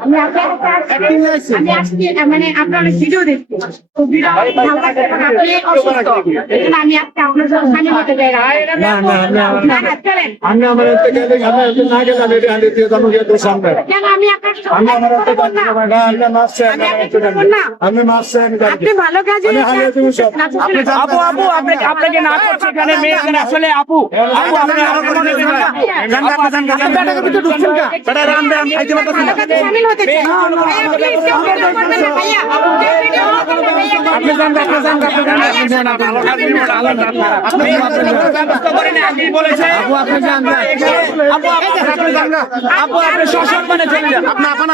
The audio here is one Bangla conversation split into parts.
আমি আপনার মানে আপনার ভিডিও দেখছি আমি ভালো কাজে আপু আপু আপনাকে আপনাকে না করছে এখানে মেয়ে আসলে আপু আপু আপনি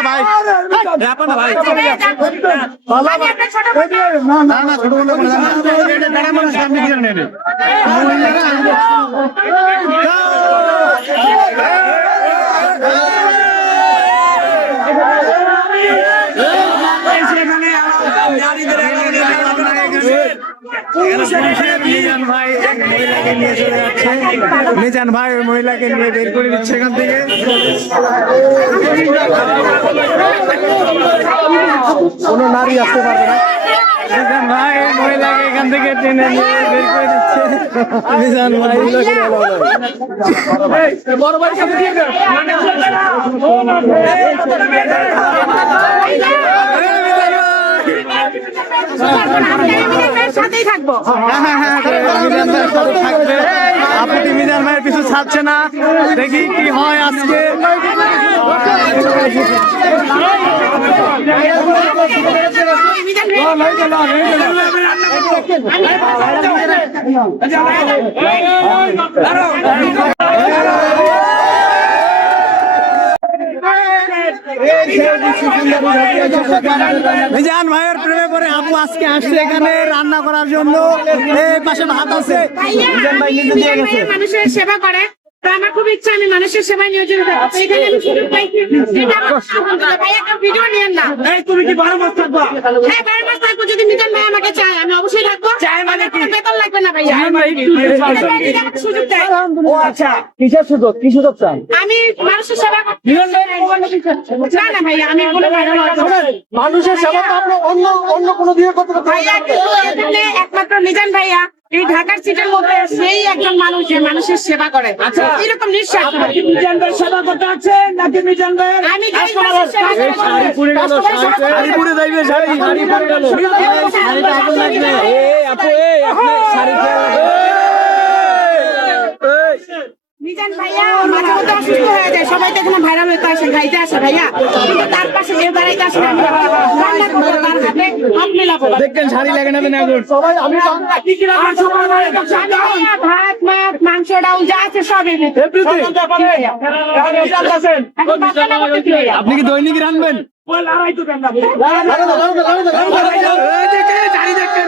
ভাই ভাই না না ছোট বলে না মিজান ভাই ওই মহিলাকে নিয়ে বের করে দিচ্ছে এখান থেকে। কোনো নারী আসতে পারবে না। মিজান ভাই ওই মহিলাকে এখান থেকে টেনে নিয়ে বের করে দিচ্ছে। মিজান ভাই বড় ভাই সাথে দিয়ে দেন। আমি আপনার সাথেই থাকব আপনি মিজান ভাইয়ের কিছু ছাড়ছে না দেখি কি হয় আজকে ভাই, মিজান ভাইয়ের প্রেমে পরে আপু আজকে আসছে এখানে রান্না করার জন্য। এই পাশে ভাত আছে। মিজান ভাই নিজে দিয়ে গেছে। মানুষের সেবা করে। তো আমার খুব ইচ্ছা আমি মানুষের সেবায় নিয়োজিত থাকব। তো এখানে আমি সুযোগ পাইছি সেটা আমার আনন্দ। ভাই একটা ভিডিও নিয়েন না। তুমি কি বারো মাস থাকবা? হ্যাঁ বারো মাস থাকব যদি মিজান ভাই আমাকে চায় আমি অবশ্যই থাকব। চায় মানে বেতন লাগবে না ভাইয়া। মানে সুযোগ দেয়। ও আচ্ছা কিসের সুযোগ? কি সুযোগ চান? আমি মানুষের সেবা না না ভাইয়া আমি বলে মানুষের সেবা তো আপনি অন্য অন্য কোনো দিয়ে করতে একমাত্র মিজান ভাইয়া এই ঢাকার সিটির মধ্যে সেই একজন মানুষ যে মানুষের সেবা করে। আচ্ছা। এরকম নিঃশ্বাস মিজান ভাই সেবা করতে আছেন নাকি মিজান ভাই আমি মিজান ভাইয়া মাঝে মধ্যে অসুস্থ হয়ে যায়। সবাই তো এখানে ভাইরাল হতে আসে খাইতে আসে ভাইয়া। কিন্তু তার পাশে যে দাঁড়াইতে আসে রান্না করব, তার হাতে হাত মিলাবো দেখবেন শাড়ি লাগে না সবাই আমি কি কি রাখা সবাই ভাই ভাত মাছ মাংস ডাউল যা আছে সব? আপনি কি দৈনিক এই দেখেন